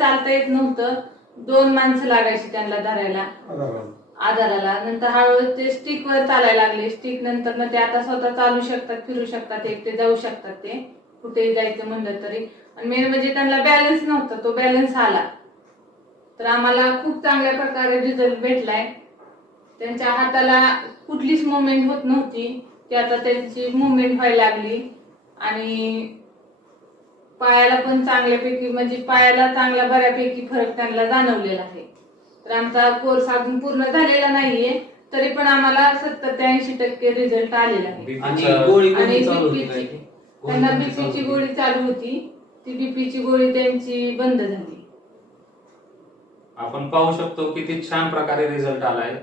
चालता येत नव्हतं. दोन माणसं लागायची त्यांना धरायला. आधाराला. नंतर हळूहळू ते स्टिक वर चालायला लागले. स्टिक नंतर ना ते आता स्वतः चालू शकतात फिरू शकतात एकटे जाऊ शकतात ते. कुठेही जायचं म्हणलं तरी. आणि मेन म्हणजे त्यांना बॅलन्स नव्हता. तो बॅलन्स आला. तर आम्हाला खूप चांगल्या प्रकारे रिझल्ट भेटलाय. त्यांच्या हाताला कुठलीच मुवमेंट होत नव्हती. ती आता त्यांची मुवमेंट व्हायला लागली. आणि पायाला पण चांगल्यापैकी म्हणजे पायाला चांगला बऱ्यापैकी फरक त्यांना जाणवलेला आहे. तर आमचा कोर्स अजून पूर्ण झालेला नाहीये तरी पण आम्हाला सत्तर ते ऐंशी टक्के रिझल्ट आलेला आहे. आणि बीपीचा- गोळी आणि चालू होती काय? त्यांना कोणती बीपीची चालू होती? गोळी चालू होती. ती बीपीची गोळी त्यांची बंद झाली. आपण पाहू शकतो किती छान प्रकारे रिझल्ट आलाय.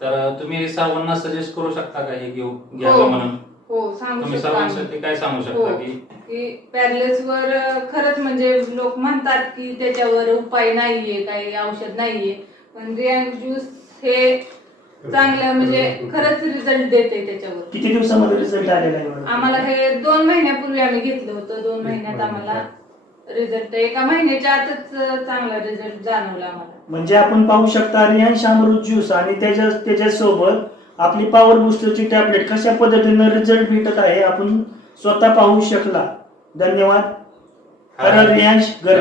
तर तुम्ही सर्वांना सजेस्ट करू शकता का हे घेऊ घ्यावं हो. म्हणून? सांगू तुम्ही शकतो आम्ही. सर्वांसाठी काय सांगू हो. शकता की की पॅरलेस वर खरंच म्हणजे लोक म्हणतात की त्याच्यावर उपाय नाहीये काही औषध नाहीये पण रियांग ज्यूस हे चांगलं म्हणजे खरंच रिझल्ट देते त्याच्यावर किती दिवसामध्ये रिझल्ट आलेला आहे? आम्हाला हे दोन महिन्यापूर्वी आम्ही घेतलं होतं दोन महिन्यात आम्हाला रिझल्ट एका महिन्याच्या आतच चांगला रिझल्ट जाणवला आम्हाला म्हणजे आपण पाहू शकता रियान शामृत ज्यूस आणि त्याच्या त्याच्यासोबत आपली पॉवर बुस्टरची टॅबलेट कशा पद्धतीनं रिझल्ट भेटत आहे आपण स्वतः पाहू शकला. धन्यवाद. रियांश घर